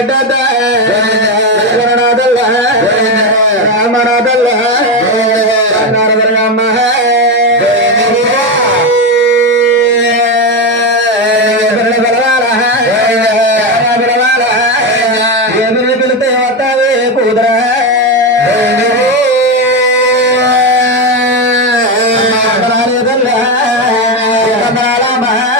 పిలుపులు పెట్టద్ద రామనాథల్ల రామనాథల్ల బంగారు